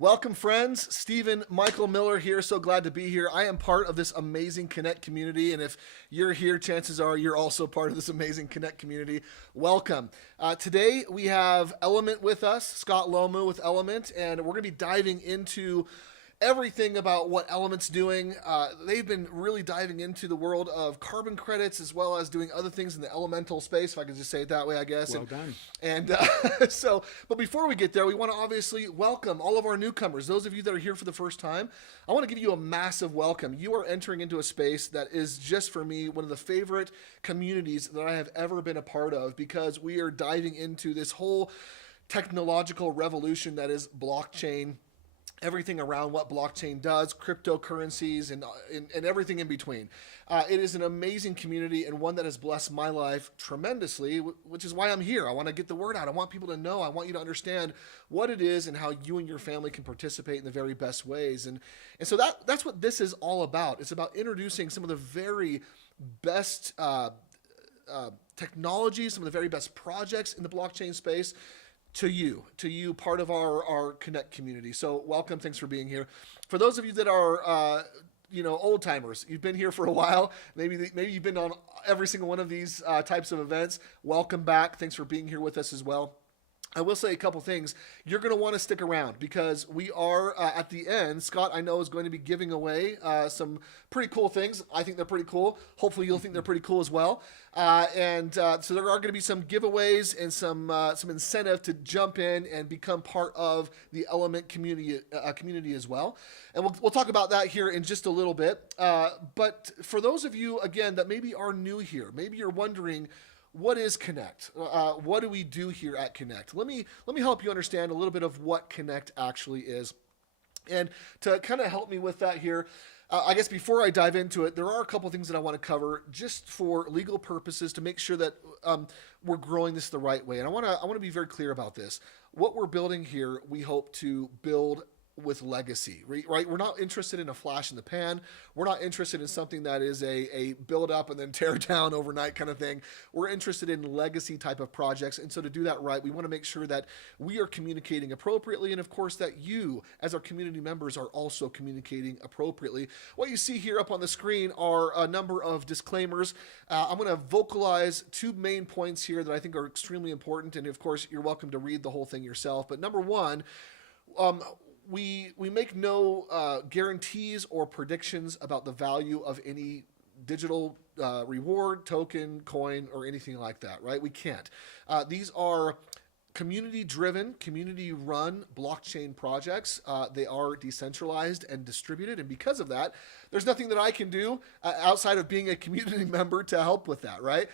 Welcome, friends. Stephen Michael Miller here. So glad to be here. I am part of this amazing Connect community. And if you're here, chances are you're also part of this amazing Connect community. Welcome. Today, we have Element with us, Scott Lomu with Element, and we're going to be diving into everything about what Element's doing. They've been really diving into the world of carbon credits as well as doing other things in the elemental space, if I could just say it that way, I guess. Well done. But before we get there, we want to obviously welcome all of our newcomers. Those of you that are here for the first time, I want to give you a massive welcome. You are entering into a space that is just for me one of the favorite communities that I have ever been a part of because we are diving into this whole technological revolution that is blockchain, everything around what blockchain does, cryptocurrencies, and everything in between. It is an amazing community and one that has blessed my life tremendously, which is why I'm here. I want to get the word out. I want people to know. I want you to understand what it is and how you and your family can participate in the very best ways. And so that's what this is all about. It's about introducing some of the very best technologies, some of the very best projects in the blockchain space to you, part of our Connect community. So welcome, thanks for being here. For those of you that are, old timers, you've been here for a while. Maybe you've been on every single one of these types of events. Welcome back. Thanks for being here with us as well. I will say a couple things. You're going to want to stick around because we are at the end. Scott, I know, is going to be giving away some pretty cool things. I think they're pretty cool. Hopefully, you'll think they're pretty cool as well. So there are going to be some giveaways and some incentive to jump in and become part of the Element community as well. And we'll talk about that here in just a little bit. But for those of you, again, that maybe are new here, maybe you're wondering, what is Connect? What do we do here at Connect? Let me help you understand a little bit of what Connect actually is. And to kind of help me with that here, I guess before I dive into it, there are a couple things that I want to cover just for legal purposes to make sure that we're growing this the right way. And I want to be very clear about this. What we're building here, we hope to build with legacy, right? We're not interested in a flash in the pan. We're not interested in something that is a build up and then tear down overnight kind of thing. We're interested in legacy type of projects. And so to do that right, we want to make sure that we are communicating appropriately. And of course that you as our community members are also communicating appropriately. What you see here up on the screen are a number of disclaimers. I'm going to vocalize two main points here that I think are extremely important. And of course, you're welcome to read the whole thing yourself. But number one, we make no guarantees or predictions about the value of any digital reward, token, coin, or anything like that, right? We can't. These are community-driven, community-run blockchain projects. They are decentralized and distributed, and because of that, there's nothing that I can do outside of being a community member to help with that, right?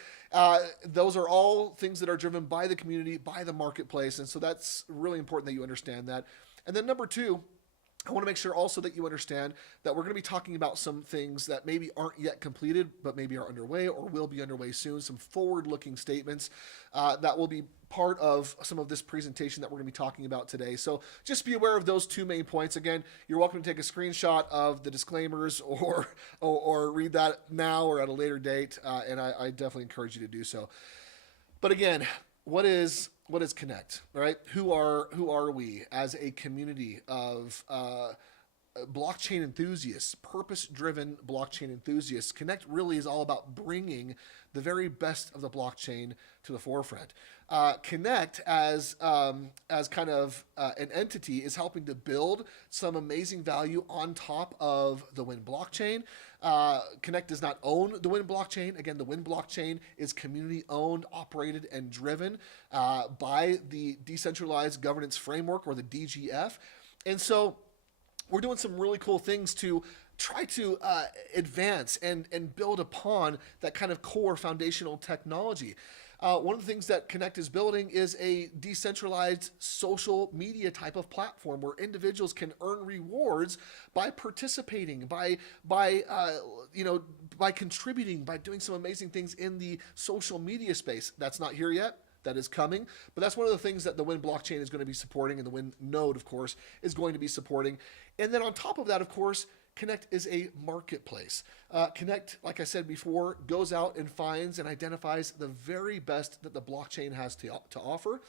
Those are all things that are driven by the community, by the marketplace, and so that's really important that you understand that. And then number two, I want to make sure also that you understand that we're going to be talking about some things that maybe aren't yet completed, but maybe are underway or will be underway soon, some forward-looking statements that will be part of some of this presentation that we're going to be talking about today. So just be aware of those two main points. Again, you're welcome to take a screenshot of the disclaimers or read that now or at a later date, and I definitely encourage you to do so. But again, what is Connect, right? Who are we as a community of blockchain enthusiasts, purpose-driven blockchain enthusiasts? Connect really is all about bringing the very best of the blockchain to the forefront. Connect as kind of an entity is helping to build some amazing value on top of the Wind blockchain. Connect does not own the Wind blockchain. Again, the Wind blockchain is community owned, operated, and driven by the Decentralized Governance Framework, or the DGF. And so we're doing some really cool things to try to advance and build upon that kind of core foundational technology. One of the things that Connect is building is a decentralized social media type of platform where individuals can earn rewards by participating, by contributing, by doing some amazing things in the social media space. That's not here yet. That is coming, but that's one of the things that the Wind blockchain is going to be supporting, and the Wind node, of course, is going to be supporting. And then on top of that, of course, Connect is a marketplace. Connect, like I said before, goes out and finds and identifies the very best that the blockchain has to offer.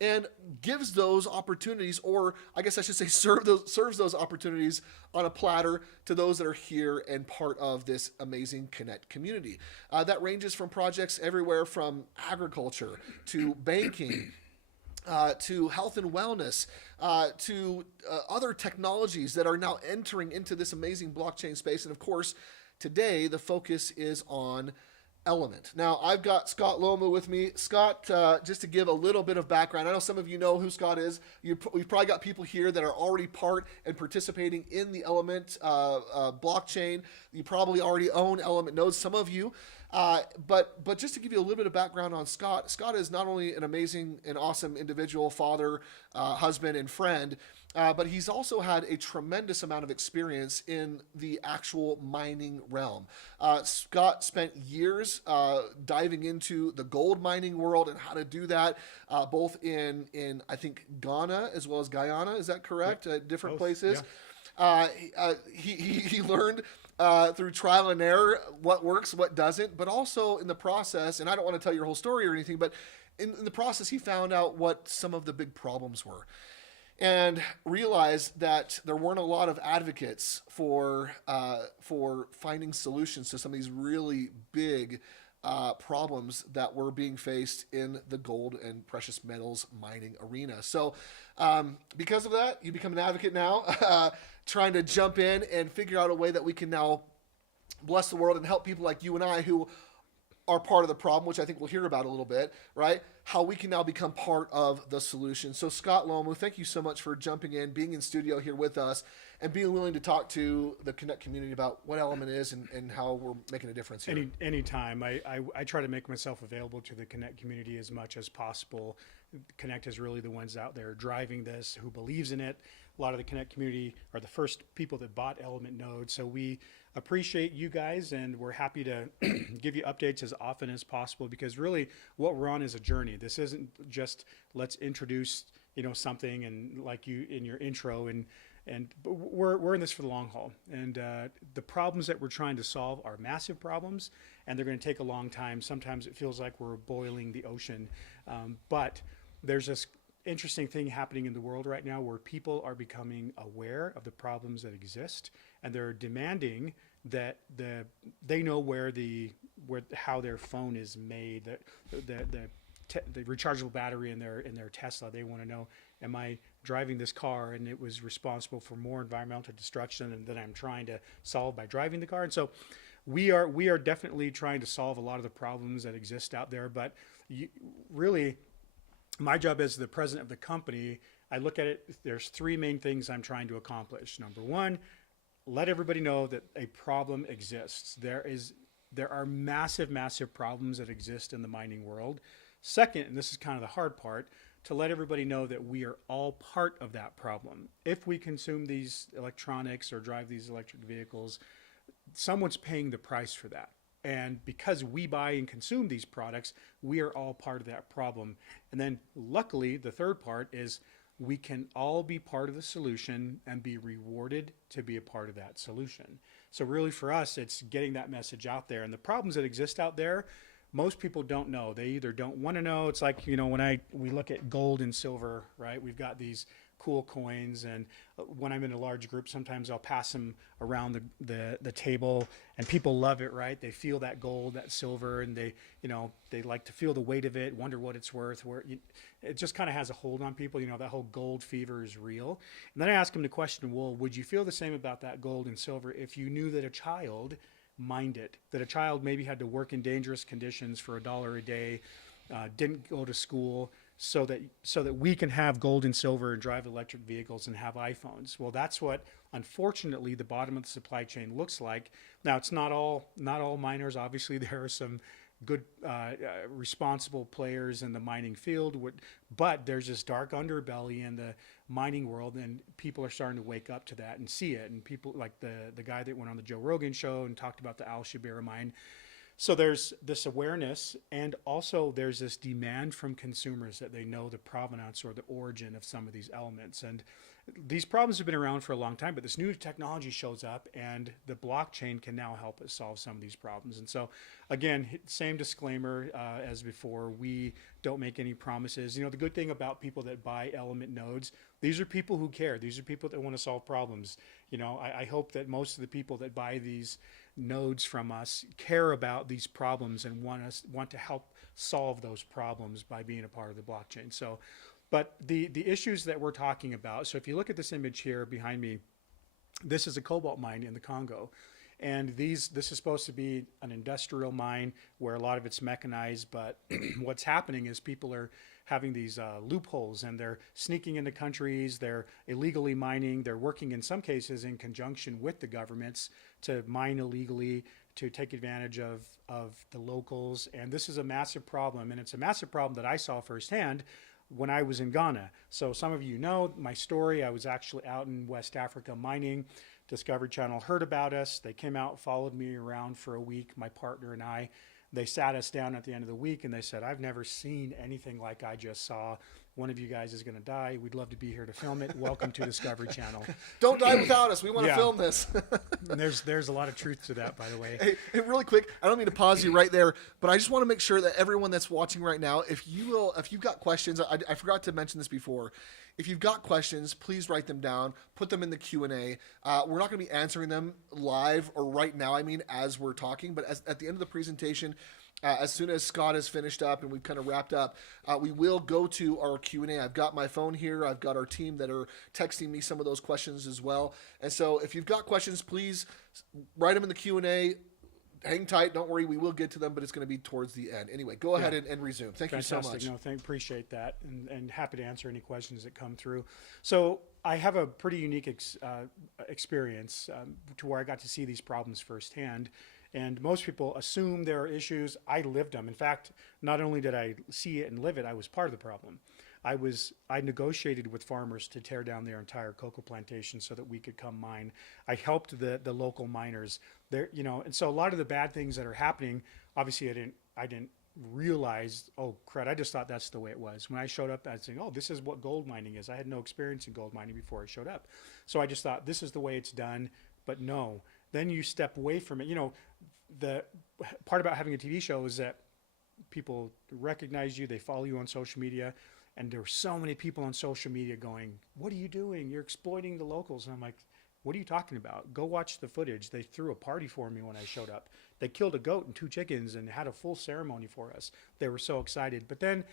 and gives those opportunities, or I guess I should say serves those opportunities on a platter to those that are here and part of this amazing Connect community. That ranges from projects everywhere from agriculture to banking, to health and wellness, to other technologies that are now entering into this amazing blockchain space. And of course, today the focus is on Element. Now, I've got Scott Lomu with me. Scott, just to give a little bit of background, I know some of you know who Scott is. We've probably got people here that are already part and participating in the Element blockchain. You probably already own Element nodes, some of you. But just to give you a little bit of background on Scott, Scott is not only an amazing and awesome individual, father, husband, and friend, but he's also had a tremendous amount of experience in the actual mining realm. Scott spent years diving into the gold mining world and how to do that, both in I think Ghana as well as Guyana. Is that correct? Different places. Yeah. He learned through trial and error what works, what doesn't, but also in the process, and I don't want to tell your whole story or anything, but in the process, he found out what some of the big problems were and realized that there weren't a lot of advocates for finding solutions to some of these really big problems that were being faced in the gold and precious metals mining arena. So because of that, you become an advocate now, trying to jump in and figure out a way that we can now bless the world and help people like you and I who are part of the problem, which I think we'll hear about a little bit, right? How we can now become part of the solution. So Scott Lomu, thank you so much for jumping in, being in studio here with us, and being willing to talk to the Connect community about what Element is and how we're making a difference here. Anytime. I try to make myself available to the Connect community as much as possible. Connect is really the ones out there driving this, who believes in it. A lot of the Connect community are the first people that bought Element nodes. So we appreciate you guys, and we're happy to give you updates as often as possible, because really what we're on is a journey. This isn't just let's introduce something and like you in your intro, and we're in this for the long haul. And the problems that we're trying to solve are massive problems, and they're going to take a long time. Sometimes it feels like we're boiling the ocean, but there's this interesting thing happening in the world right now where people are becoming aware of the problems that exist, and they're demanding that they know how their phone is made, the rechargeable battery in their Tesla. They want to know, am I driving this car and it was responsible for more environmental destruction than I'm trying to solve by driving the car? And so we are definitely trying to solve a lot of the problems that exist out there. But really, my job as the president of the company, I look at it, there's three main things I'm trying to accomplish. Number one, let everybody know that a problem exists. There are massive, massive problems that exist in the mining world. Second, and this is kind of the hard part, to let everybody know that we are all part of that problem. If we consume these electronics or drive these electric vehicles, someone's paying the price for that. And because we buy and consume these products, we are all part of that problem. And then luckily, the third part is we can all be part of the solution and be rewarded to be a part of that solution. So really for us, it's getting that message out there. And the problems that exist out there, most people don't know. They either don't want to know. It's like, when we look at gold and silver, right? We've got these cool coins, and when I'm in a large group, sometimes I'll pass them around the table, and people love it, right? They feel that gold, that silver, and they like to feel the weight of it, wonder what it's worth. It just kind of has a hold on people. That whole gold fever is real. And then I ask them the question, well, would you feel the same about that gold and silver if you knew that a child mined it, that a child maybe had to work in dangerous conditions for $1 a day, didn't go to school, so that we can have gold and silver and drive electric vehicles and have iPhones? Well, that's what, unfortunately, the bottom of the supply chain looks like. Now, it's not all miners. Obviously, there are some good, responsible players in the mining field, but there's this dark underbelly in the mining world, and people are starting to wake up to that and see it. And people like the guy that went on the Joe Rogan show and talked about the Al Shabira mine. So there's this awareness, and also there's this demand from consumers that they know the provenance or the origin of some of these elements. And these problems have been around for a long time, but this new technology shows up and the blockchain can now help us solve some of these problems. And so again, same disclaimer as before, we don't make any promises. You know, the good thing about people that buy Element nodes, these are people who care. These are people that want to solve problems. You know, I hope that most of the people that buy these nodes from us care about these problems and want to help solve those problems by being a part of the blockchain. So, but the issues that we're talking about, so if you look at this image here behind me, this is a cobalt mine in the Congo. And this is supposed to be an industrial mine where a lot of it's mechanized, but what's happening is people are having these loopholes and they're sneaking into countries, they're illegally mining, they're working in some cases in conjunction with the governments to mine illegally, to take advantage of the locals. And this is a massive problem, and it's a massive problem that I saw firsthand when I was in Ghana. So some of you know my story. I was actually out in West Africa mining. Discovery Channel heard about us. They came out, followed me around for a week, my partner and I. They sat us down at the end of the week and they said, I've never seen anything like I just saw. One of you guys is going to die. We'd love to be here to film it. Welcome to Discovery Channel. Don't die without us. We want to film this. And there's a lot of truth to that, by the way. Hey, really quick, I don't mean to pause you right there, but I just want to make sure that everyone that's watching right now, if you've got questions, I forgot to mention this before. If you've got questions, please write them down, put them in the Q&A. We're not going to be answering them live or right now, as we're talking, but at the end of the presentation, as soon as Scott has finished up and we've kind of wrapped up, we will go to our Q&A. I've got my phone here. I've got our team that are texting me some of those questions as well. And so if you've got questions, please write them in the Q&A. Hang tight. Don't worry. We will get to them, but it's going to be towards the end. Anyway, go ahead and resume. Thank Fantastic. you so much. No, appreciate that, and happy to answer any questions that come through. So I have a pretty unique experience to where I got to see these problems firsthand. And most people assume there are issues. I lived them. In fact, not only did I see it and live it, I was part of the problem. I negotiated with farmers to tear down their entire cocoa plantation so that we could come mine. I helped the local miners there, and so a lot of the bad things that are happening, obviously I didn't realize, oh crud, I just thought that's the way it was. When I showed up, I was saying, oh, this is what gold mining is. I had no experience in gold mining before I showed up. So I just thought this is the way it's done, but no. Then you step away from it. The part about having a TV show is that people recognize you, they follow you on social media, and there were so many people on social media going, what are you doing? You're exploiting the locals. And I'm like, what are you talking about? Go watch the footage. They threw a party for me when I showed up. They killed a goat and 2 chickens and had a full ceremony for us. They were so excited. But then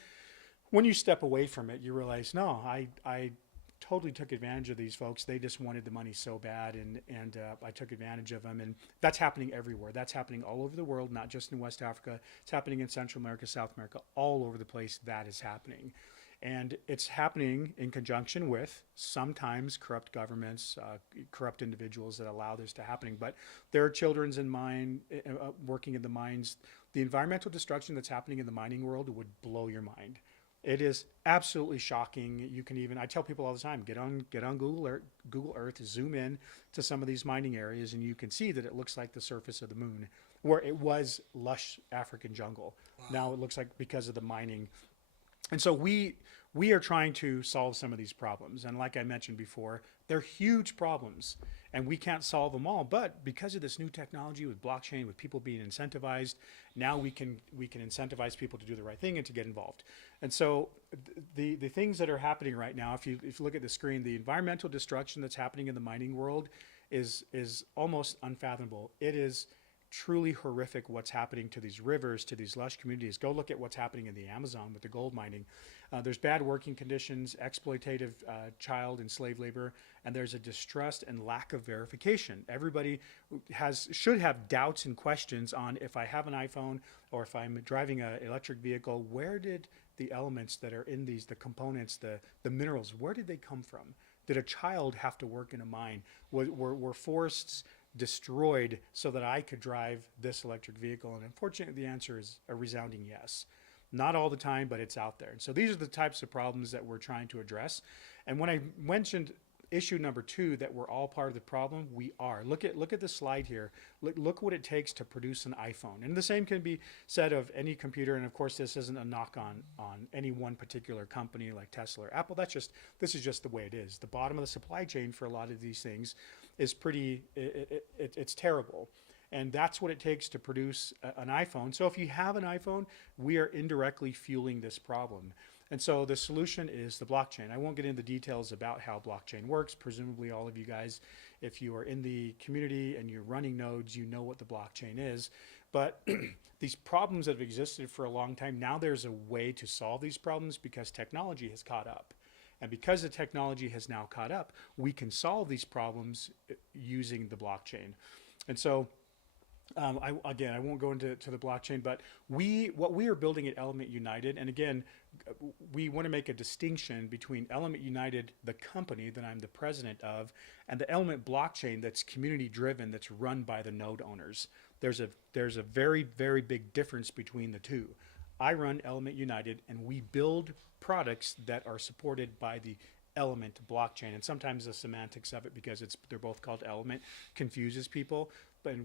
when you step away from it, you realize, no, I totally took advantage of these folks. They just wanted the money so bad, and I took advantage of them. And that's happening everywhere. That's happening all over the world, not just in West Africa. It's happening in Central America, South America, all over the place. That is happening. And it's happening in conjunction with sometimes corrupt governments, corrupt individuals that allow this to happening. But there are children's in mine working in the mines. The environmental destruction that's happening in the mining world would blow your mind. It is absolutely shocking. You can even, I tell people all the time, get on Google Earth, zoom in to some of these mining areas, and you can see that it looks like the surface of the moon, where it was lush African jungle. Wow. Now it looks like because of the mining. And so we are trying to solve some of these problems. And like I mentioned before, they're huge problems and we can't solve them all. But because of this new technology with blockchain, with people being incentivized, now we can incentivize people to do the right thing and to get involved. And so the things that are happening right now, if you look at the screen, the environmental destruction that's happening in the mining world is almost unfathomable. It is truly horrific what's happening to these rivers, to these lush communities. Go look at what's happening in the Amazon with the gold mining. There's bad working conditions, exploitative child and slave labor, and there's a distrust and lack of verification. Everybody should have doubts and questions on, if I have an iPhone or if I'm driving an electric vehicle, where did the elements that are in these, the components, the minerals, where did they come from? Did a child have to work in a mine? Were forests destroyed so that I could drive this electric vehicle? And unfortunately, the answer is a resounding yes. Not all the time, but it's out there. And so these are the types of problems that we're trying to address. And when I mentioned issue number 2, that we're all part of the problem? We are. Look at the slide here. Look what it takes to produce an iPhone. And the same can be said of any computer. And of course, this isn't a knock on any one particular company like Tesla or Apple. This is just the way it is. The bottom of the supply chain for a lot of these things is it's terrible. And that's what it takes to produce an iPhone. So if you have an iPhone, we are indirectly fueling this problem. And so the solution is the blockchain. I won't get into the details about how blockchain works. Presumably all of you guys, if you are in the community and you're running nodes, you know what the blockchain is. But these problems that have existed for a long time, now there's a way to solve these problems because technology has caught up. And because the technology has now caught up, we can solve these problems using the blockchain. And so I won't go into the blockchain, but what we are building at Element United, and again, we want to make a distinction between Element United, the company that I'm the president of, and the Element blockchain that's community driven, that's run by the node owners. There's a very, very big difference between the two. I run Element United, and we build products that are supported by the Element blockchain. And sometimes the semantics of it, because they're both called Element, confuses people.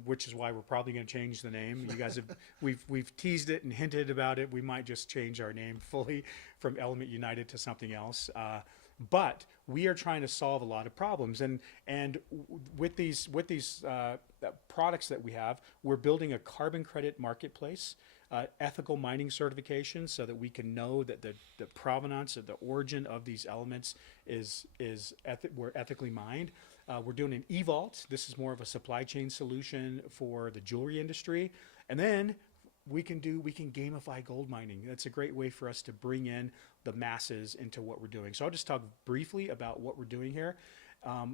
Which is why we're probably going to change the name. You guys have we've teased it and hinted about it. We might just change our name fully from Element United to something else. But we are trying to solve a lot of problems, and with these products that we have, we're building a carbon credit marketplace, ethical mining certification, so that we can know that the provenance of the origin of these elements we're ethically mined. We're doing an e-vault. This is more of a supply chain solution for the jewelry industry. And then we can gamify gold mining. That's a great way for us to bring in the masses into what we're doing. So I'll just talk briefly about what we're doing here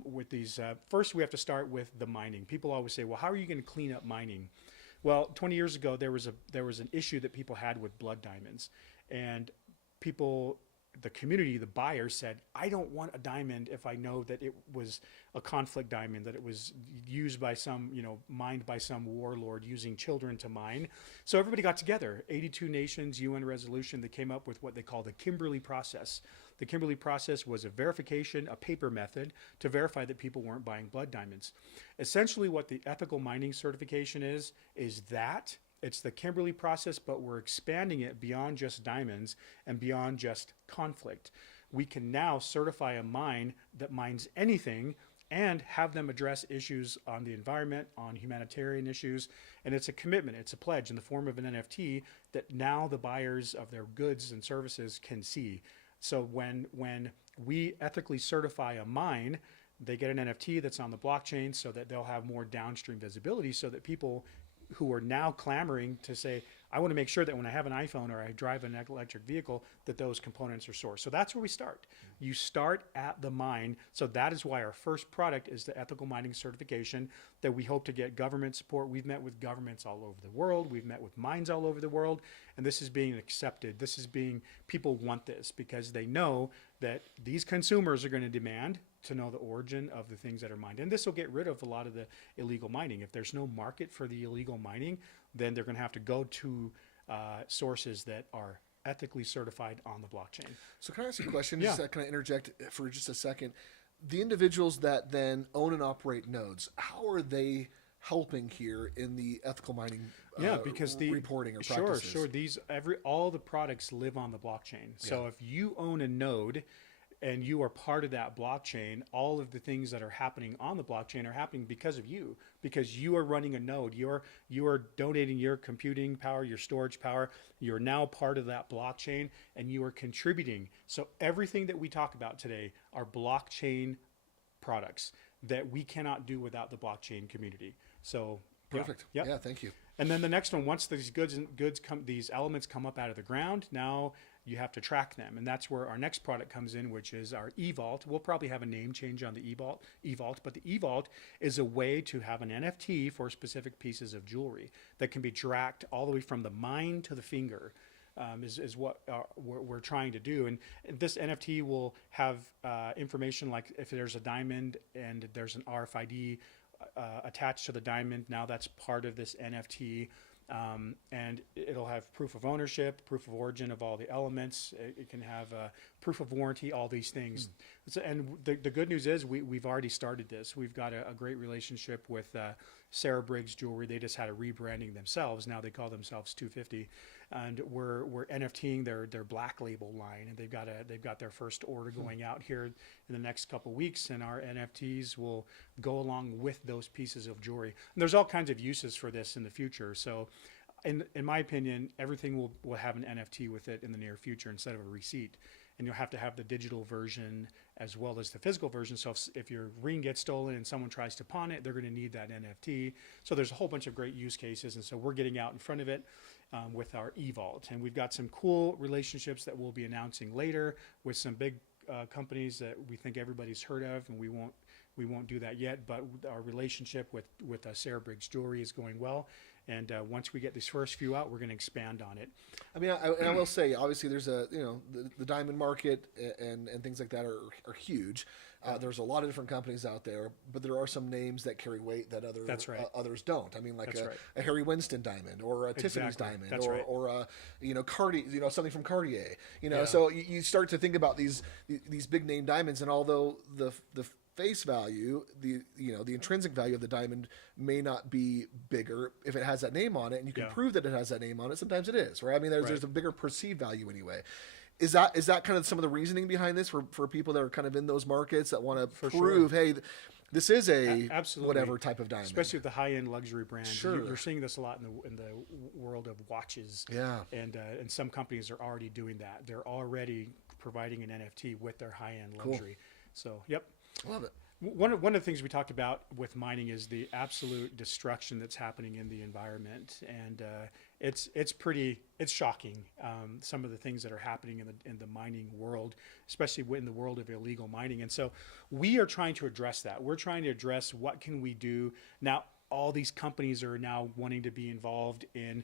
with these. First, we have to start with the mining. People always say, well, how are you going to clean up mining? Well, 20 years ago, there was an issue that people had with blood diamonds. And the community, the buyers said, I don't want a diamond if I know that it was a conflict diamond, that it was used by mined by some warlord using children to mine. So everybody got together, 82 nations, UN resolution, they came up with what they call the Kimberley process. The Kimberley process was a verification, a paper method to verify that people weren't buying blood diamonds. Essentially what the ethical mining certification is that it's the Kimberley process, but we're expanding it beyond just diamonds and beyond just conflict. We can now certify a mine that mines anything and have them address issues on the environment, on humanitarian issues. And it's a commitment, it's a pledge in the form of an NFT that now the buyers of their goods and services can see. So when we ethically certify a mine, they get an NFT that's on the blockchain so that they'll have more downstream visibility, so that people who are now clamoring to say, I want to make sure that when I have an iPhone or I drive an electric vehicle, that those components are sourced. So that's where we start. You start at the mine. So that is why our first product is the ethical mining certification that we hope to get government support. We've met with governments all over the world. We've met with mines all over the world. And this is being accepted. People want this because they know that these consumers are going to demand to know the origin of the things that are mined. And this will get rid of a lot of the illegal mining. If there's no market for the illegal mining, then they're going to have to go to sources that are ethically certified on the blockchain. So can I ask you a question? Yeah. Just can I interject for just a second? The individuals that then own and operate nodes, how are they helping here in the ethical mining because reporting or practices? Sure. All the products live on the blockchain. So if you own a node and you are part of that blockchain, all of the things that are happening on the blockchain are happening because of you, because you are running a node. You are donating your computing power, your storage power. You're now part of that blockchain and you are contributing. So everything that we talk about today are blockchain products that we cannot do without the blockchain community. So perfect. Yeah, thank you. And then the next one, once these these elements come up out of the ground, now you have to track them. And that's where our next product comes in, which is our e-vault. We'll probably have a name change on the e-vault, but the e-vault is a way to have an NFT for specific pieces of jewelry that can be tracked all the way from the mine to the finger. Is what we're trying to do. And this NFT will have information like if there's a diamond and there's an RFID attached to the diamond, now that's part of this NFT. And it'll have proof of ownership, proof of origin of all the elements. It can have proof of warranty, all these things. So, and the good news is we've already started this. We've got a great relationship with Sarah Briggs Jewelry. They just had a rebranding themselves. Now they call themselves 250, and we're NFTing their Black Label line, and they've got their first order going out here in the next couple of weeks, and our NFTs will go along with those pieces of jewelry. And there's all kinds of uses for this in the future. So, in my opinion, everything will have an NFT with it in the near future instead of a receipt. And you'll have to have the digital version as well as the physical version. So if your ring gets stolen and someone tries to pawn it, they're going to need that NFT. So there's a whole bunch of great use cases. And so we're getting out in front of it with our eVault. And we've got some cool relationships that we'll be announcing later with some big companies that we think everybody's heard of, and we won't do that yet. But our relationship with Sarah Briggs Jewelry is going well. And once we get these first few out, we're going to expand on it. I mean, I will say, obviously, there's the diamond market and things like that are huge. There's a lot of different companies out there, but there are some names that carry weight that others don't. I mean, like a Harry Winston diamond or a Tiffany's diamond or something from Cartier. So you start to think about these big name diamonds, and although the face value, the intrinsic value of the diamond may not be bigger if it has that name on it, and you can prove that it has that name on it. Sometimes it is, right? I mean, there's a bigger perceived value anyway. Is that kind of some of the reasoning behind this for people that are kind of in those markets that want to prove, hey, this is absolutely whatever type of diamond, especially with the high-end luxury brands. Sure. You're seeing this a lot in the world of watches. Yeah, and some companies are already doing that. They're already providing an NFT with their high-end luxury. So, yep. Love it. One of the things we talked about with mining is the absolute destruction that's happening in the environment, and it's shocking. Some of the things that are happening in the mining world, especially in the world of illegal mining, and so we are trying to address that. We're trying to address what can we do now. All these companies are now wanting to be involved in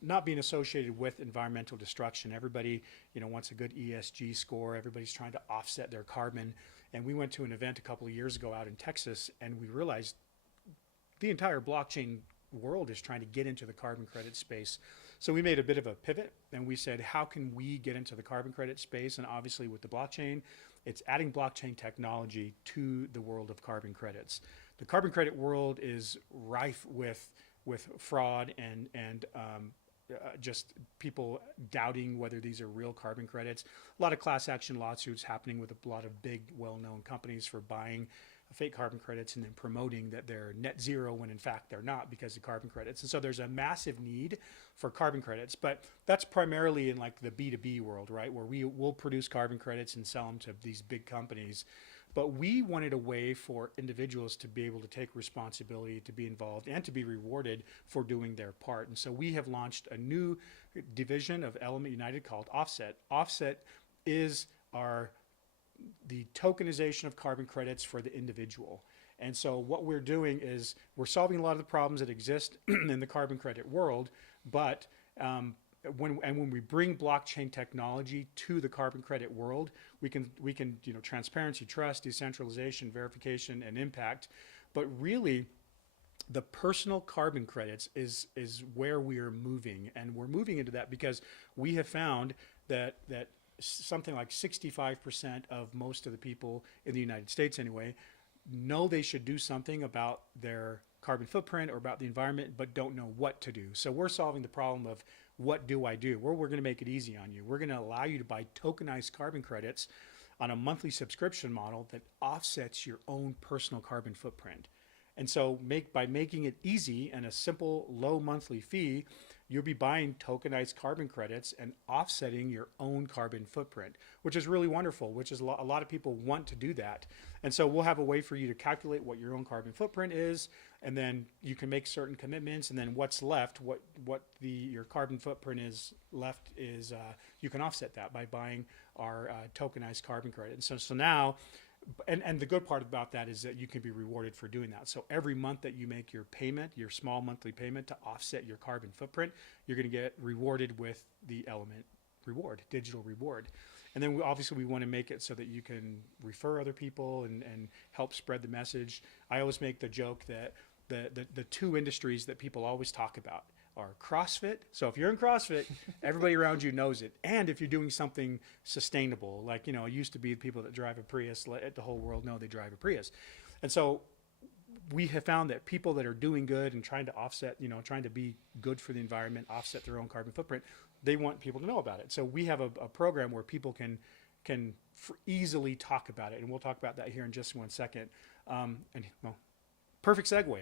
not being associated with environmental destruction. Everybody, wants a good ESG score. Everybody's trying to offset their carbon. And we went to an event a couple of years ago out in Texas, and we realized the entire blockchain world is trying to get into the carbon credit space. So we made a bit of a pivot, and we said, how can we get into the carbon credit space? And obviously with the blockchain, it's adding blockchain technology to the world of carbon credits. The carbon credit world is rife with fraud and just people doubting whether these are real carbon credits. A lot of class action lawsuits happening with a lot of big, well-known companies for buying fake carbon credits and then promoting that they're net zero when in fact they're not because of carbon credits. And so there's a massive need for carbon credits, but that's primarily in like the B2B world, right? Where we will produce carbon credits and sell them to these big companies. But we wanted a way for individuals to be able to take responsibility, to be involved, and to be rewarded for doing their part. And so we have launched a new division of Element United called Offset. Offset is the tokenization of carbon credits for the individual. And so what we're doing is we're solving a lot of the problems that exist in the carbon credit world, but when we bring blockchain technology to the carbon credit world, we can transparency, trust, decentralization, verification, and impact. But really, the personal carbon credits is where we are moving, and we're moving into that because we have found that something like 65% of most of the people in the United States, anyway, know they should do something about their carbon footprint or about the environment, but don't know what to do. So we're solving the problem of what do I do? We're going to make it easy on you. We're going to allow you to buy tokenized carbon credits on a monthly subscription model that offsets your own personal carbon footprint. And so by making it easy and a simple low monthly fee, you'll be buying tokenized carbon credits and offsetting your own carbon footprint, which is really wonderful, which is a lot of people want to do that. And so we'll have a way for you to calculate what your own carbon footprint is, and then you can make certain commitments, and then what's left, your carbon footprint is left is you can offset that by buying our tokenized carbon credit. And so now, and the good part about that is that you can be rewarded for doing that. So every month that you make your payment, your small monthly payment to offset your carbon footprint, you're going to get rewarded with the Element reward, digital reward. And then we want to make it so that you can refer other people and help spread the message. I always make the joke that the two industries that people always talk about are CrossFit. So if you're in CrossFit, everybody around you knows it. And if you're doing something sustainable, like, it used to be people that drive a Prius, let the whole world know they drive a Prius. And so we have found that people that are doing good and trying to offset, trying to be good for the environment, offset their own carbon footprint, they want people to know about it. So we have a program where people can easily talk about it. And we'll talk about that here in just 1 second. Perfect segue.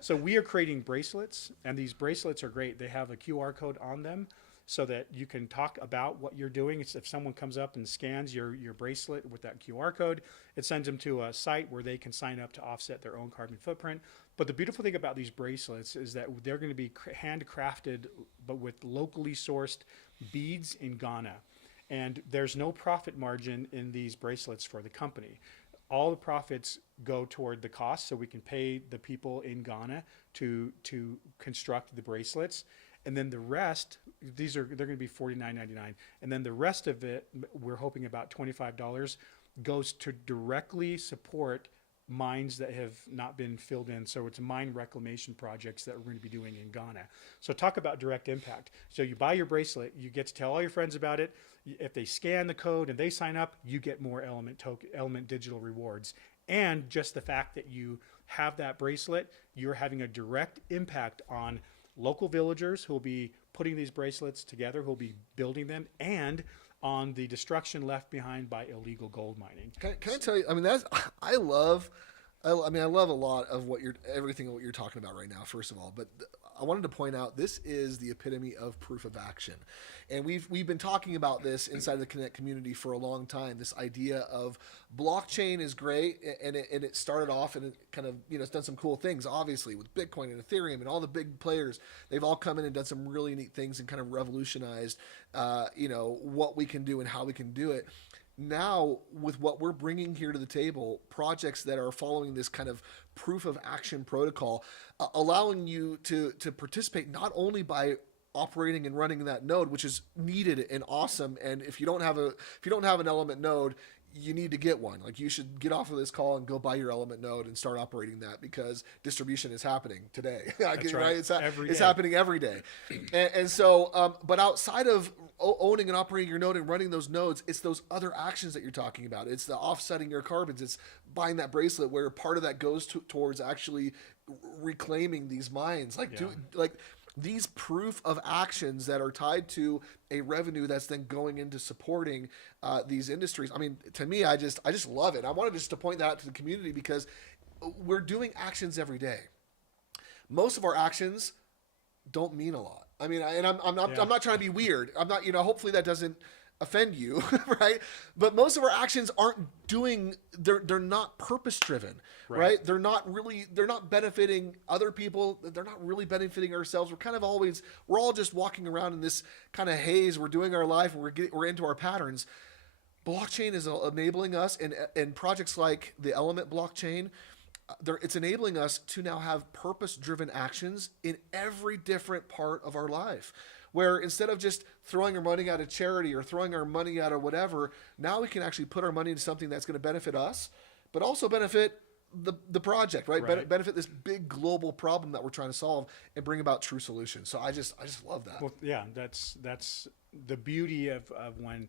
So we are creating bracelets, and these bracelets are great. They have a QR code on them so that you can talk about what you're doing. It's if someone comes up and scans your bracelet with that QR code, it sends them to a site where they can sign up to offset their own carbon footprint. But the beautiful thing about these bracelets is that they're going to be handcrafted, but with locally sourced beads in Ghana. And there's no profit margin in these bracelets for the company. All the profits go toward the cost, so we can pay the people in Ghana to construct the bracelets. And then the rest, they're going to be $49.99. And then the rest of it, we're hoping about $25, goes to directly support mines that have not been filled in. So it's mine reclamation projects that we're going to be doing in Ghana. So talk about direct impact. So you buy your bracelet, you get to tell all your friends about it. If they scan the code and they sign up, you get more Element digital rewards. And just the fact that you have that bracelet, you're having a direct impact on local villagers who will be putting these bracelets together, who will be building them, and on the destruction left behind by illegal gold mining. Can I tell you? I mean, I love a lot of everything what you're talking about right now. First of all, but I wanted to point out this is the epitome of proof of action, and we've been talking about this inside the Connect community for a long time. This idea of blockchain is great, and it started off and it kind of it's done some cool things. Obviously, with Bitcoin and Ethereum and all the big players, they've all come in and done some really neat things and kind of revolutionized what we can do and how we can do it. Now, with what we're bringing here to the table, projects that are following this kind of proof of action protocol, allowing you to participate not only by operating and running that node, which is needed and awesome. And if you don't have an Element node, you need to get one. Like, you should get off of this call and go buy your Element node and start operating that, because distribution is happening today. That's right. It's happening every day. And so, but outside of owning and operating your node and running those nodes, it's those other actions that you're talking about. It's the offsetting your carbons. It's buying that bracelet where part of that goes towards actually reclaiming these mines. These proof of actions that are tied to a revenue that's then going into supporting these industries. I mean, to me, I just love it. I wanted just to point that out to the community, because we're doing actions every day. Most of our actions don't mean a lot. I mean, and I'm not trying to be weird. I'm not, hopefully that doesn't offend you, right? But most of our actions they're not purpose driven, right? They're not benefiting other people. They're not really benefiting ourselves. We're all just walking around in this kind of haze. We're doing our life and we're into our patterns. Blockchain is enabling us, and projects like the Element blockchain, it's enabling us to now have purpose-driven actions in every different part of our life, where instead of just throwing our money at a charity or throwing our money at a whatever, now we can actually put our money into something that's going to benefit us, but also benefit the project, right? Benefit this big global problem that we're trying to solve and bring about true solutions. So I just love that. Well, yeah, that's the beauty of when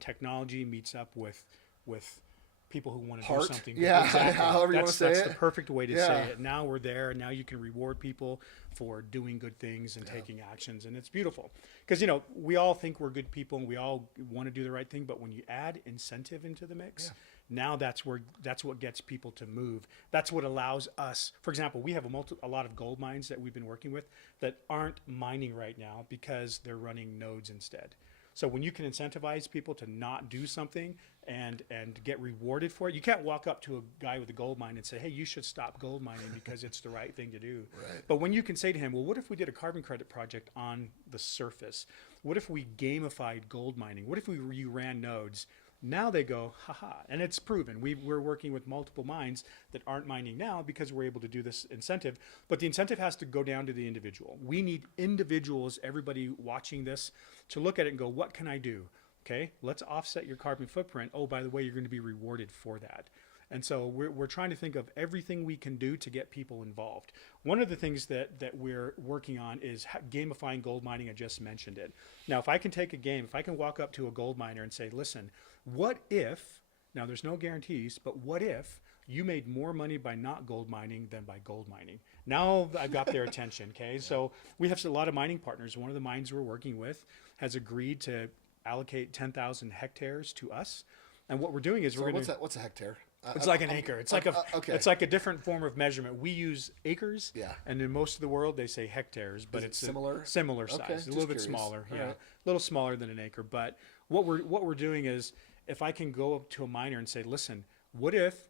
technology meets up with people who want to do something. Yeah, exactly. However you want to say it. That's the perfect way to say it. Now we're there. Now you can reward people for doing good things and taking actions, and it's beautiful. Because we all think we're good people and we all want to do the right thing, but when you add incentive into the mix, now that's what gets people to move. That's what allows us. For example, we have a lot of gold mines that we've been working with that aren't mining right now because they're running nodes instead. So when you can incentivize people to not do something and get rewarded for it, you can't walk up to a guy with a gold mine and say, hey, you should stop gold mining because it's the right thing to do. Right. But when you can say to him, well, what if we did a carbon credit project on the surface? What if we gamified gold mining? What if you ran nodes? Now they go, haha, and it's proven. We're working with multiple mines that aren't mining now because we're able to do this incentive, but the incentive has to go down to the individual. We need individuals, everybody watching this, to look at it and go, what can I do? Okay, let's offset your carbon footprint. Oh, by the way, you're going to be rewarded for that. And so we're trying to think of everything we can do to get people involved. One of the things that we're working on is gamifying gold mining. I just mentioned it. Now, if I can take a game, if I can walk up to a gold miner and say, listen, what if, now there's no guarantees, but what if you made more money by not gold mining than by gold mining? Now I've got their attention, okay? So we have a lot of mining partners. One of the mines we're working with has agreed to allocate 10,000 hectares to us. And what we're doing is we're going to... What's a hectare? It's like an acre. It's like okay. It's like a different form of measurement. We use acres, Yeah. and in most of the world they say hectares, but it's similar? similar size, Okay, a just little bit curious. smaller, All yeah, right. a little smaller than an acre. But what we're doing is, if I can go up to a miner and say, listen, what if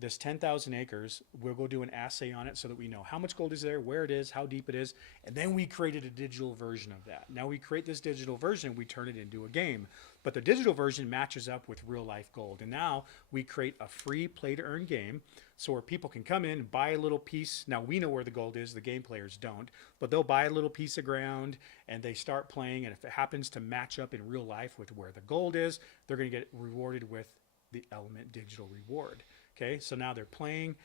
this 10,000 acres, we'll go do an assay on it so that we know how much gold is there, where it is, how deep it is, and then we created a digital version of that. Now we create this digital version, we turn it into a game, but the digital version matches up with real life gold. And now we create a free play to earn game, so where people can come in, buy a little piece. Now we know where the gold is, the game players don't, but they'll buy a little piece of ground and they start playing. And if it happens to match up in real life with where the gold is, they're going to get rewarded with the Element Digital Reward. Okay, so now they're playing,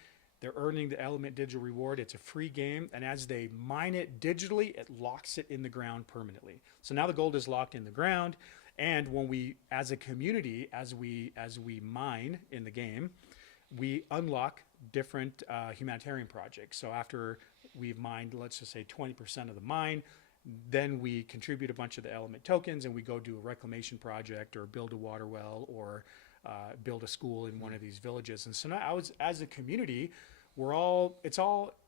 they're earning the Element Digital Reward. It's a free game, and as they mine it digitally, it locks it in the ground permanently. So now the gold is locked in the ground, and when we, as a community, as we mine in the game, we unlock different humanitarian projects. So after we've mined, let's just say 20% of the mine, then we contribute a bunch of the Element tokens, and we go do a reclamation project or build a water well or build a school in one of these villages. And so now, as a community, it's all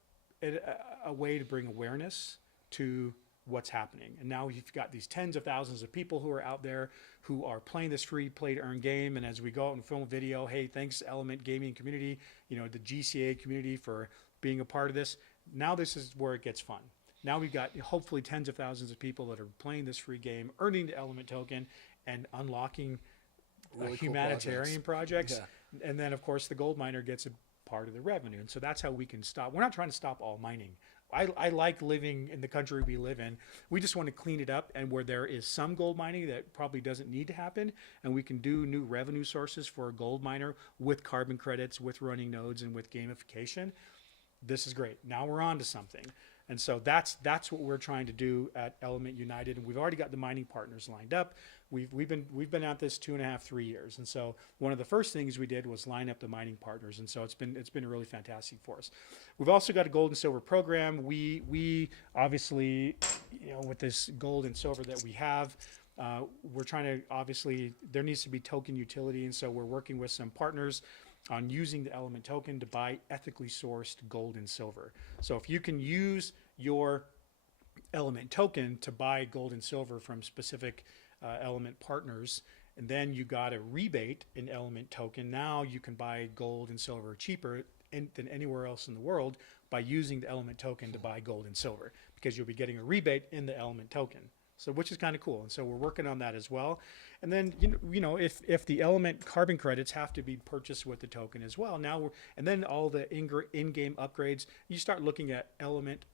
a way to bring awareness to what's happening. And now you've got these tens of thousands of people who are out there who are playing this free play to earn game. And as we go out and film a video, hey, thanks Element Gaming community, the GCA community for being a part of this. Now this is where it gets fun. Now we've got hopefully tens of thousands of people that are playing this free game, earning the Element token, and unlocking Really cool humanitarian projects. Yeah. And then of course the gold miner gets a part of the revenue. And so that's how we can stop. We're not trying to stop all mining. I like living in the country we live in. We just want to clean it up, and where there is some gold mining that probably doesn't need to happen, and we can do new revenue sources for a gold miner with carbon credits, with running nodes, and with gamification. This is great. Now we're on to something. And so that's what we're trying to do at Element United, and we've already got the mining partners lined up. We've been at this 2.5, 3 years, and so one of the first things we did was line up the mining partners, and so it's been really fantastic for us. We've also got a gold and silver program. We obviously, with this gold and silver that we have, we're trying to, obviously there needs to be token utility, and so we're working with some partners on using the Element token to buy ethically sourced gold and silver. So if you can use your Element token to buy gold and silver from specific Element partners, and then you got a rebate in Element token, now you can buy gold and silver cheaper than anywhere else in the world by using the Element token to buy gold and silver, because you'll be getting a rebate in the Element token. So, which is kind of cool. And so we're working on that as well. And then, if the Element carbon credits have to be purchased with the token as well, and then all the in-game upgrades, you start looking at Element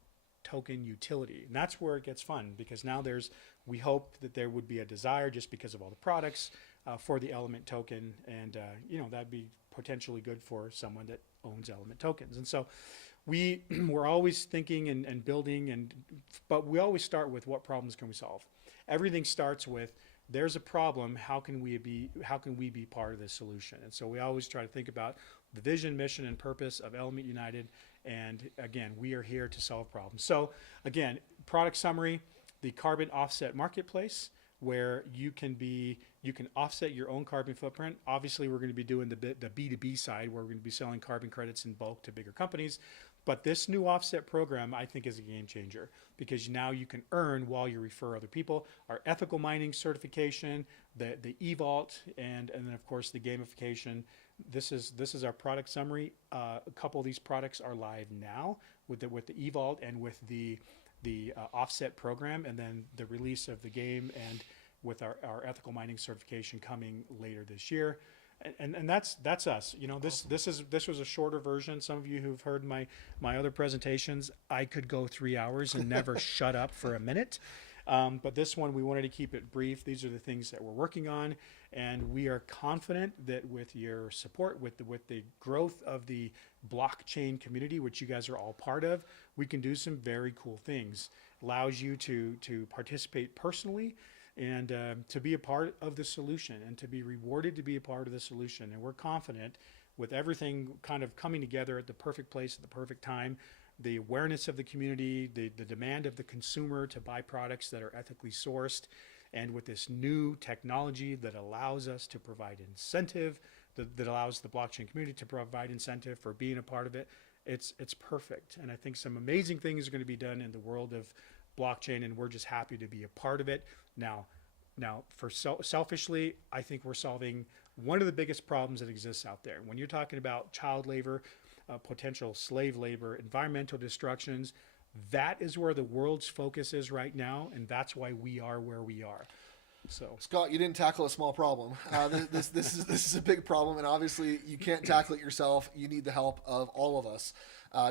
token utility. And that's where it gets fun, because now we hope that there would be a desire, just because of all the products, for the Element token. And, that'd be potentially good for someone that owns Element tokens. And so we're always thinking and building, but we always start with, what problems can we solve? Everything starts with, there's a problem, how can we be part of the solution? And so we always try to think about the vision, mission, and purpose of Element United. And again, we are here to solve problems. So again, product summary: the carbon offset marketplace, where you can offset your own carbon footprint. Obviously, we're going to be doing the B2B side, where we're going to be selling carbon credits in bulk to bigger companies. But this new offset program, I think, is a game changer, because now you can earn while you refer other people. Our ethical mining certification, the eVault, and then of course the gamification. This is our product summary. A couple of these products are live now with the eVault and with the offset program, and then the release of the game and with our ethical mining certification coming later this year. And that's us. This was a shorter version. Some of you who've heard my other presentations, I could go 3 hours and never shut up for a minute. But this one, we wanted to keep it brief. These are the things that we're working on, and we are confident that with your support, with the growth of the blockchain community, which you guys are all part of, we can do some very cool things. Allows you to participate personally and to be a part of the solution and to be rewarded to be a part of the solution. And we're confident with everything kind of coming together at the perfect place at the perfect time, the awareness of the community, the demand of the consumer to buy products that are ethically sourced, and with this new technology that allows us to provide incentive, that allows the blockchain community to provide incentive for being a part of it, it's perfect. And I think some amazing things are going to be done in the world of blockchain, and we're just happy to be a part of it. Now for selfishly, I think we're solving one of the biggest problems that exists out there. When you're talking about child labor, potential slave labor, environmental destructions, that is where the world's focus is right now, and that's why we are where we are. So, Scott, you didn't tackle a small problem. This is a big problem, and obviously you can't tackle it yourself. You need the help of all of us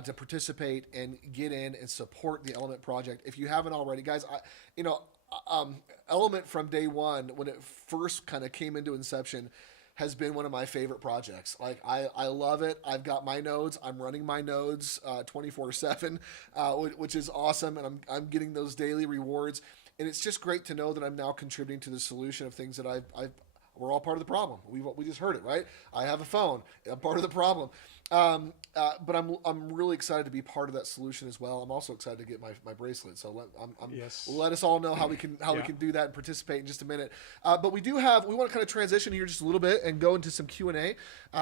to participate and get in and support the Element project. If you haven't already, guys, Element from day one, when it first kind of came into inception, has been one of my favorite projects. Like I love it. I've got my nodes. I'm running my nodes 24/7, which is awesome, and I'm getting those daily rewards. And it's just great to know that I'm now contributing to the solution of things that we're all part of the problem. We just heard it, right? I have a phone. I'm part of the problem. But I'm really excited to be part of that solution as well. I'm also excited to get my bracelet. So yes. let us all know how we can do that and participate in just a minute. But we want to kind of transition here just a little bit and go into some Q&A.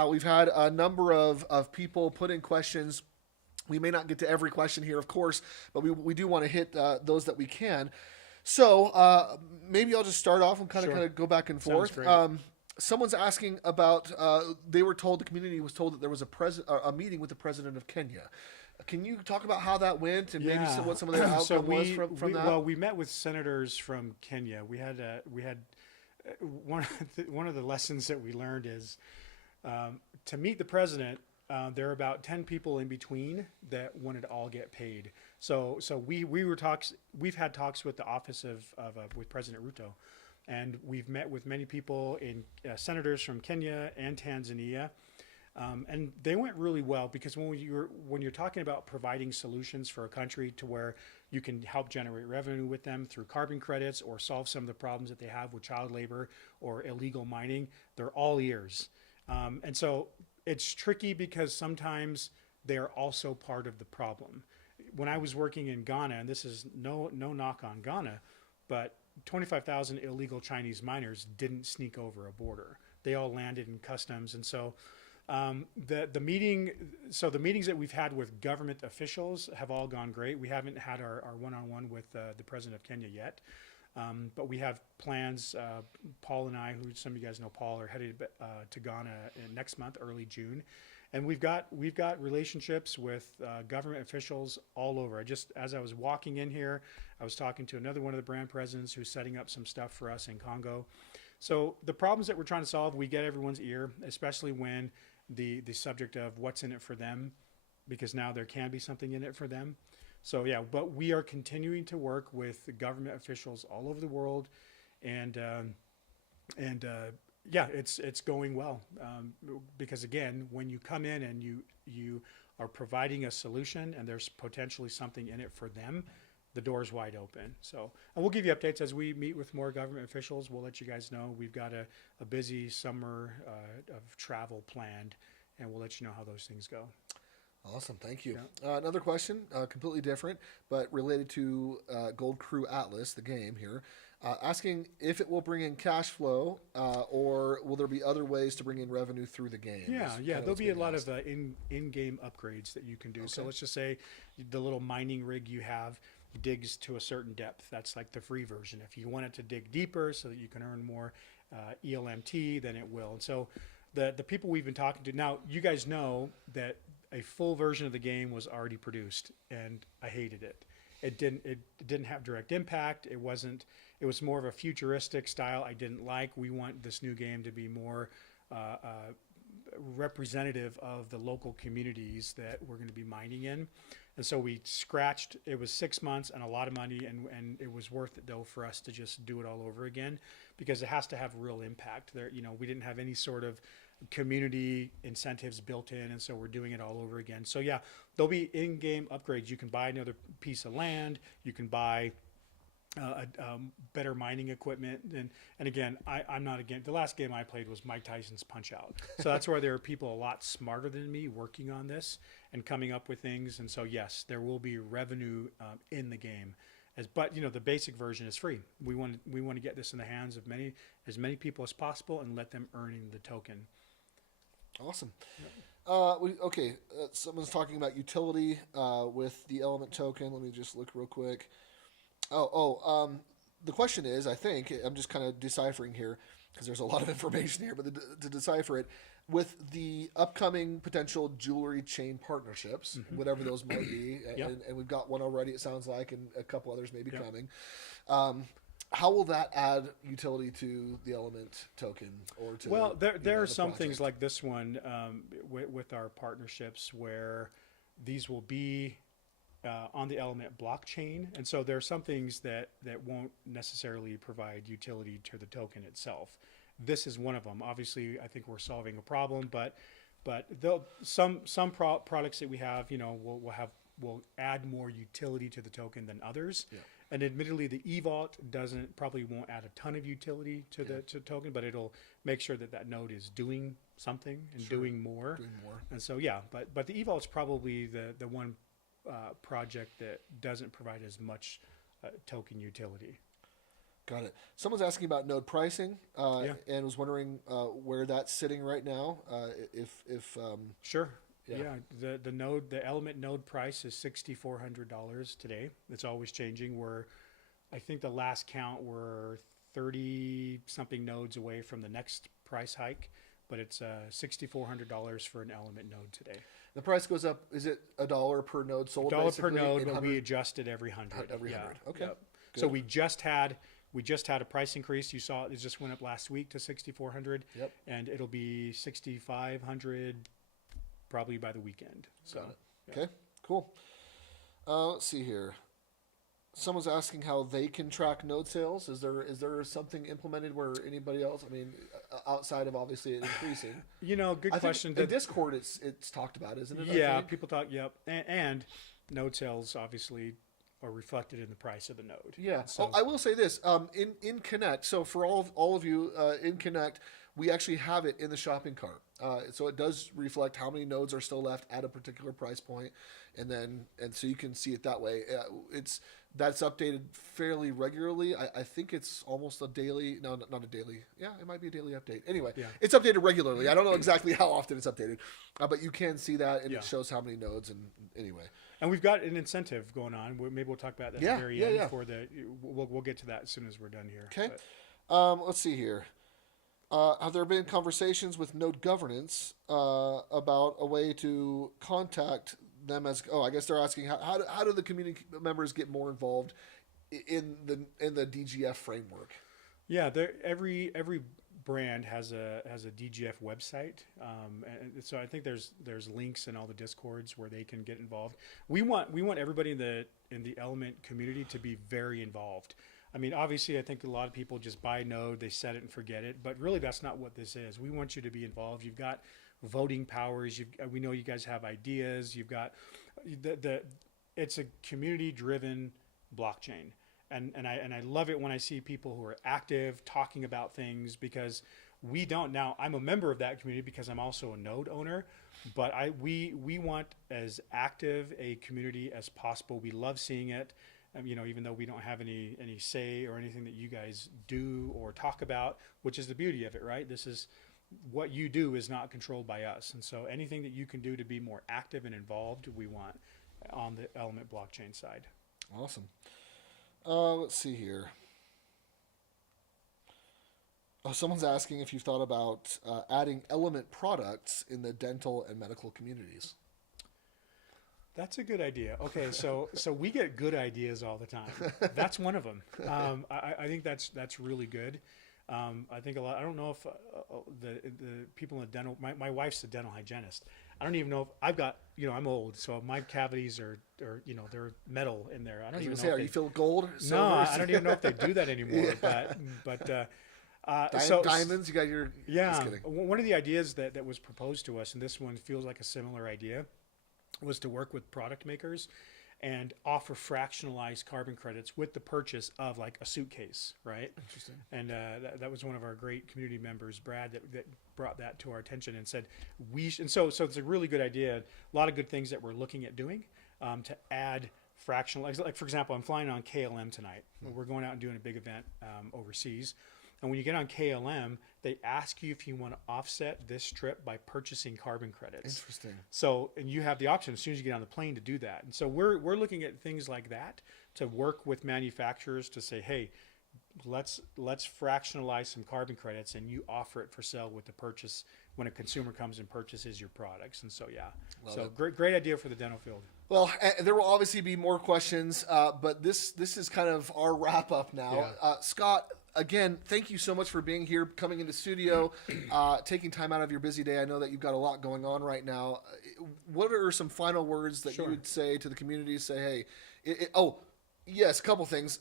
We've had a number of people put in questions. We may not get to every question here, of course, but we do want to hit those that we can. So maybe I'll just start off and kind of go back and forth. Someone's asking about, the community was told that there was a meeting with the president of Kenya. Can you talk about how that went and maybe what some of the outcome was from that? Well, we met with senators from Kenya. We had one of the lessons that we learned is to meet the president. There are about 10 people in between that wanted to all get paid. So we've had talks with the office with President Ruto, and we've met with many people in senators from Kenya and Tanzania, and they went really well because when you're talking about providing solutions for a country to where you can help generate revenue with them through carbon credits or solve some of the problems that they have with child labor or illegal mining, they're all ears. And so it's tricky because sometimes they're also part of the problem. When I was working in Ghana, and this is no knock on Ghana, but 25,000 illegal Chinese miners didn't sneak over a border. They all landed in customs. And so the meetings that we've had with government officials have all gone great. We haven't had our one-on-one with the president of Kenya yet. But we have plans. Paul and I, who some of you guys know Paul, are headed to Ghana next month, early June, and we've got relationships with government officials all over. As I was walking in here, I was talking to another one of the brand presidents who's setting up some stuff for us in Congo. So the problems that we're trying to solve, we get everyone's ear, especially when the subject of what's in it for them, because now there can be something in it for them. So yeah, but we are continuing to work with government officials all over the world, and yeah, it's going well. Because again, when you come in and you are providing a solution and there's potentially something in it for them, the door's wide open. So, and we'll give you updates as we meet with more government officials. We'll let you guys know. We've got a busy summer of travel planned, and we'll let you know how those things go. Awesome. Thank you. Yeah. Another question, completely different, but related to Gold Crew Atlas, the game here, asking if it will bring in cash flow or will there be other ways to bring in revenue through the game? Yeah. There'll be a lot of in-game upgrades that you can do. Okay. So let's just say the little mining rig you have digs to a certain depth. That's like the free version. If you want it to dig deeper so that you can earn more ELMT, then it will. And so the people we've been talking to, now you guys know that a full version of the game was already produced, and I hated it. It didn't have direct impact. It was more of a futuristic style I didn't like. We want this new game to be more representative of the local communities that we're going to be mining in. And so we scratched, it was 6 months and a lot of money, and it was worth it though for us to just do it all over again, because it has to have real impact there. We didn't have any sort of community incentives built in, and so we're doing it all over again. So yeah, there'll be in-game upgrades. You can buy another piece of land, you can buy better mining equipment, and again, I'm not again. The last game I played was Mike Tyson's Punch Out, so that's where there are people a lot smarter than me working on this and coming up with things. And so yes, there will be revenue in the game, but the basic version is free. We want to get this in the hands of as many people as possible and let them earn the token. Awesome. Okay, someone's talking about utility with the element token. Let me just look real quick. The question is, I think, I'm just kind of deciphering here because there's a lot of information here, but to decipher it, with the upcoming potential jewelry chain partnerships, whatever those might be, and we've got one already, it sounds like, and a couple others may be coming. How will that add utility to the element token or to? Well, there are some project? things like this one with our partnerships where these will be on the element blockchain, and so there are some things that won't necessarily provide utility to the token itself. This is one of them. Obviously, I think we're solving a problem, but some products that we have, will add more utility to the token than others. Yeah. And admittedly, the eVault probably won't add a ton of utility to the token, but it'll make sure that node is doing something and doing more. And so but the eVault's probably the one project that doesn't provide as much token utility. Got it. Someone's asking about node pricing and was wondering where that's sitting right now. Sure. Yeah. The element node price is $6,400 today. It's always changing. I think the last count we're 30 something nodes away from the next price hike, but it's $6,400 for an element node today. The price goes up. Is it $1 per node sold? $1 per node will be adjusted every 100. Every 100. Okay. Yep. So we just had a price increase. You saw it just went up last week to $6,400. Yep. And it'll be $6,500 probably by the weekend. So, got it. Okay. Cool. Let's see here. Someone's asking how they can track node sales. Is there something implemented where anybody else? I mean, outside of obviously it increasing. Good question. In Discord, it's talked about, isn't it? Yeah, people talk. Yep, and node sales obviously are reflected in the price of the node. Yeah. So, I will say this. In Connect. So for all of you in Connect, we actually have it in the shopping cart. So it does reflect how many nodes are still left at a particular price point, and so you can see it that way. That's updated fairly regularly. I think it's almost a daily. No, not a daily. Yeah, it might be a daily update. Anyway, it's updated regularly. I don't know exactly how often it's updated, but you can see that, and it shows how many nodes. And anyway, and we've got an incentive going on. Maybe we'll talk about that at the very end. For we'll get to that as soon as we're done here. Okay. Let's see here. Have there been conversations with node governance about a way to contact them I guess they're asking how do the community members get more involved in the DGF framework? Yeah, every brand has a DGF website, and so I think there's links in all the Discords where they can get involved. We want everybody in the element community to be very involved. I mean, obviously, I think a lot of people just buy node, they set it and forget it, but really that's not what this is. We want you to be involved. You've got voting powers. We know you guys have ideas. You've got it's a community-driven blockchain, and I love it when I see people who are active talking about things, because we don't. Now, I'm a member of that community because I'm also a node owner, but we want as active a community as possible. We love seeing it. Even though we don't have any say or anything that you guys do or talk about, which is the beauty of it, right? This is what you do is not controlled by us. And so anything that you can do to be more active and involved, we want on the element blockchain side. Awesome. Let's see here. Someone's asking if you've thought about adding element products in the dental and medical communities. That's a good idea. Okay, so we get good ideas all the time. That's one of them. I think that's really good. I think a lot. I don't know if the people in the dental. My wife's a dental hygienist. I don't even know if I've got. I'm old, so my cavities are they're metal in there. I don't You even can know. say, are you feel gold? No, Silver? I don't even know if they do that anymore. But Diamonds. You got your. yeah, Just kidding. one of the ideas that was proposed to us, and this one feels like a similar idea, was to work with product makers and offer fractionalized carbon credits with the purchase of like a suitcase, right? Interesting. And that was one of our great community members, Brad, that brought that to our attention and said so it's a really good idea. A lot of good things that we're looking at doing to add fractional, like for example, I'm flying on KLM tonight. We're going out and doing a big event overseas. And when you get on KLM, they ask you if you want to offset this trip by purchasing carbon credits. Interesting. So, and you have the option as soon as you get on the plane to do that. And so we're looking at things like that to work with manufacturers to say, hey, let's fractionalize some carbon credits and you offer it for sale with the purchase when a consumer comes and purchases your products. And so, yeah. Love it. Great idea for the dental field. Well, there will obviously be more questions, but this is kind of our wrap up now. Yeah. Scott, again, thank you so much for being here, coming into studio, taking time out of your busy day. I know that you've got a lot going on right now. What are some final words that you would say to the community? Say, hey, yes, a couple things.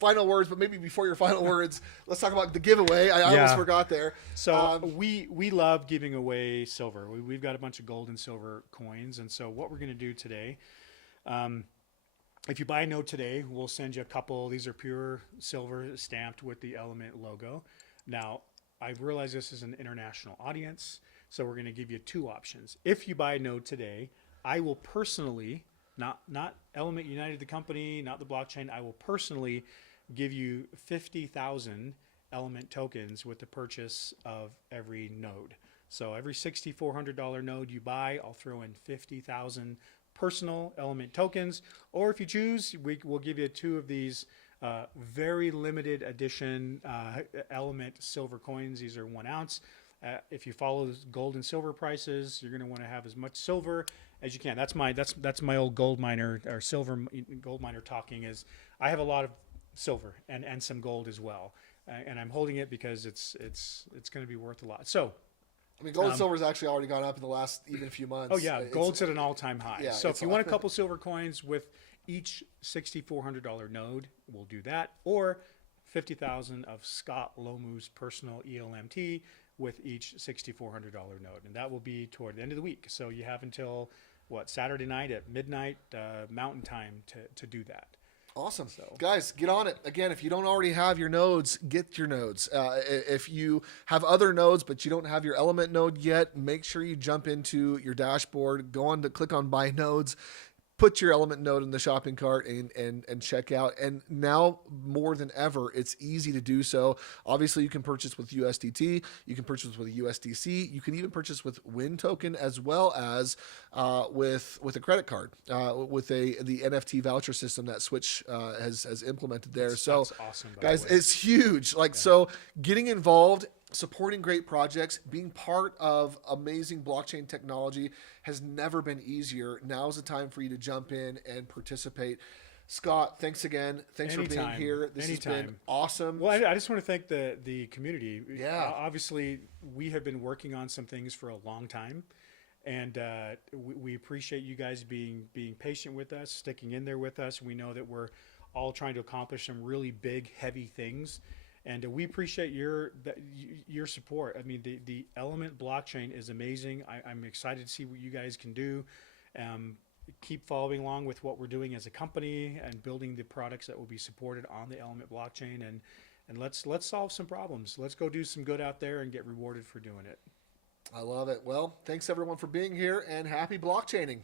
Final words, but maybe before your final words, let's talk about the giveaway. I almost forgot there. So we love giving away silver. We've got a bunch of gold and silver coins. And so what we're going to do today, if you buy a node today, we'll send you a couple. These are pure silver stamped with the Element logo. Now, I realize this is an international audience, so we're going to give you two options. If you buy a node today, I will personally, not Element United, the company, not the blockchain, I will personally give you 50,000 Element tokens with the purchase of every node. So every $6,400 node you buy, I'll throw in 50,000 personal Element tokens. Or if you choose, we'll give you two of these very limited edition Element silver coins. These are 1 ounce. If you follow gold and silver prices, you're going to want to have as much silver as you can. That's my old gold miner or silver gold miner talking. Is I have a lot of silver and some gold as well, and I'm holding it because it's going to be worth a lot. So, I mean, gold and silver has actually already gone up in the last even few months. Oh yeah, gold's at an all-time high. Yeah, so if you want a couple silver coins with each $6,400 node, we'll do that, or 50,000 of Scott Lomu's personal ELMT with each $6,400 node, and that will be toward the end of the week. So you have until Saturday night at midnight Mountain Time to do that. Awesome. Guys, get on it. Again, if you don't already have your nodes, get your nodes. If you have other nodes, but you don't have your Element node yet, make sure you jump into your dashboard, go on to click on Buy Nodes, put your Element node in the shopping cart and check out. And now more than ever, it's easy to do so. Obviously, you can purchase with USDT. You can purchase with USDC. You can even purchase with WIN token as well as with a credit card, with the NFT voucher system that Switch has implemented there. That's awesome, guys, it's huge. So getting involved, supporting great projects, being part of amazing blockchain technology has never been easier. Now's the time for you to jump in and participate. Scott, thanks again. Thanks for being here. This has been awesome. Well, I just want to thank the community. Yeah. Obviously, we have been working on some things for a long time, and we appreciate you guys being patient with us, sticking in there with us. We know that we're all trying to accomplish some really big, heavy things. And we appreciate your support. I mean, the Element blockchain is amazing. I'm excited to see what you guys can do. Keep following along with what we're doing as a company and building the products that will be supported on the Element blockchain. And let's solve some problems. Let's go do some good out there and get rewarded for doing it. I love it. Well, thanks everyone for being here, and happy blockchaining.